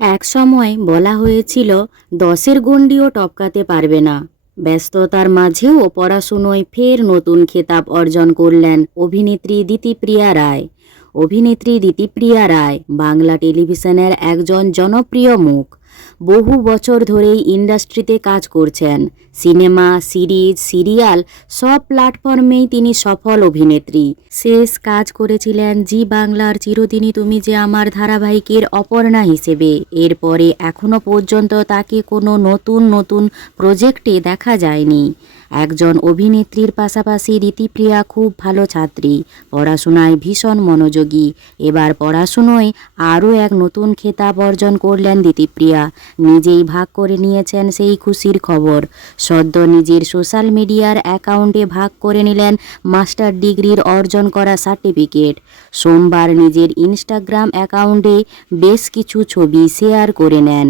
এক সময় বলা হয়েছিল 10-এর গণ্ডিও টপকাতে পারবে না। ব্যস্ততার মাঝেও পড়াশুনোয় ফের নতুন খেতাব অর্জন করলেন অভিনেত্রী দিতিপ্রিয়া রায়। অভিনেত্রী দিতিপ্রিয়া রায় বাংলা টেলিভিশনের একজন জনপ্রিয় মুখ। বহু বছর ধরেই ইন্ডাস্ট্রিতে কাজ করছেন। সিনেমা, সিরিজ, সিরিয়াল সব প্ল্যাটফর্মেই তিনি সফল অভিনেত্রী। শেষ কাজ করেছিলেন জি বাংলার চিরদিনই তুমি যে আমার ধারাবাহিকের অপর্ণা হিসেবে। এরপরে এখনও পর্যন্ত তাকে কোনো নতুন প্রজেক্টে দেখা যায়নি। একজন অভিনেত্রীর পাশাপাশি দিতিপ্রিয়া খুব ভালো ছাত্রী, পড়াশোনায় ভীষণ মনোযোগী। এবার পড়াশুনোয় আরও এক নতুন খেতাব অর্জন করলেন দিতিপ্রিয়া। নিজেই ভাগ করে নিয়েছেন সেই খুশির খবর। সদ্য নিজের সোশ্যাল মিডিয়ার অ্যাকাউন্টে ভাগ করে নিলেন মাস্টার ডিগ্রির অর্জন করা সার্টিফিকেট। সোমবার নিজের ইনস্টাগ্রাম অ্যাকাউন্টে বেশ কিছু ছবি শেয়ার করে নেন।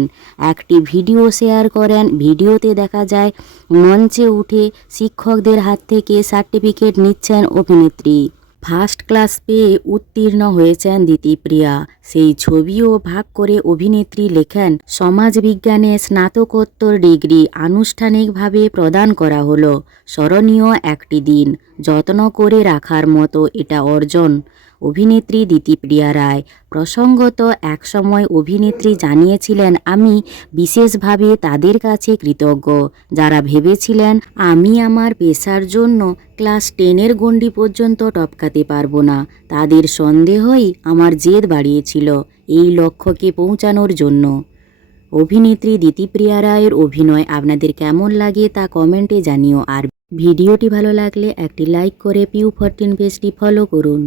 একটি ভিডিও শেয়ার করেন। ভিডিওতে দেখা যায় মঞ্চে উঠে শিক্ষকদের হাত থেকে সার্টিফিকেট নিচ্ছেন অভিনেত্রী। ফার্স্ট ক্লাস পেয়ে উত্তীর্ণ হয়েছেন দিতিপ্রিয়া। সেই ছবিও ভাগ করে অভিনেত্রী লেখেন, সমাজবিজ্ঞানে স্নাতকোত্তর ডিগ্রি আনুষ্ঠানিকভাবে প্রদান করা হলো। স্মরণীয় একটি দিন, যত্ন করে রাখার মতো এটা অর্জন। অভিনেত্রী দিতিপ্রিয়া রায়। প্রসঙ্গত, একসময় অভিনেত্রী জানিয়েছিলেন, আমি বিশেষভাবে তাদের কাছে কৃতজ্ঞ যারা ভেবেছিলেন আমি আমার পেশার জন্য ক্লাস 10-এর গণ্ডি পর্যন্ত টপকাতে পারবো না। তাদের সন্দেহই আমার জেদ বাড়িয়েছিল এই লক্ষ্যকে পৌঁছানোর জন্য। অভিনেত্রী দিতিপ্রিয়া রায়ের অভিনয় আপনাদের কেমন লাগে তা কমেন্টে জানিও। আর ভিডিওটি ভালো লাগলে একটি লাইক করে পিউ 14 পেজটি ফলো করুন।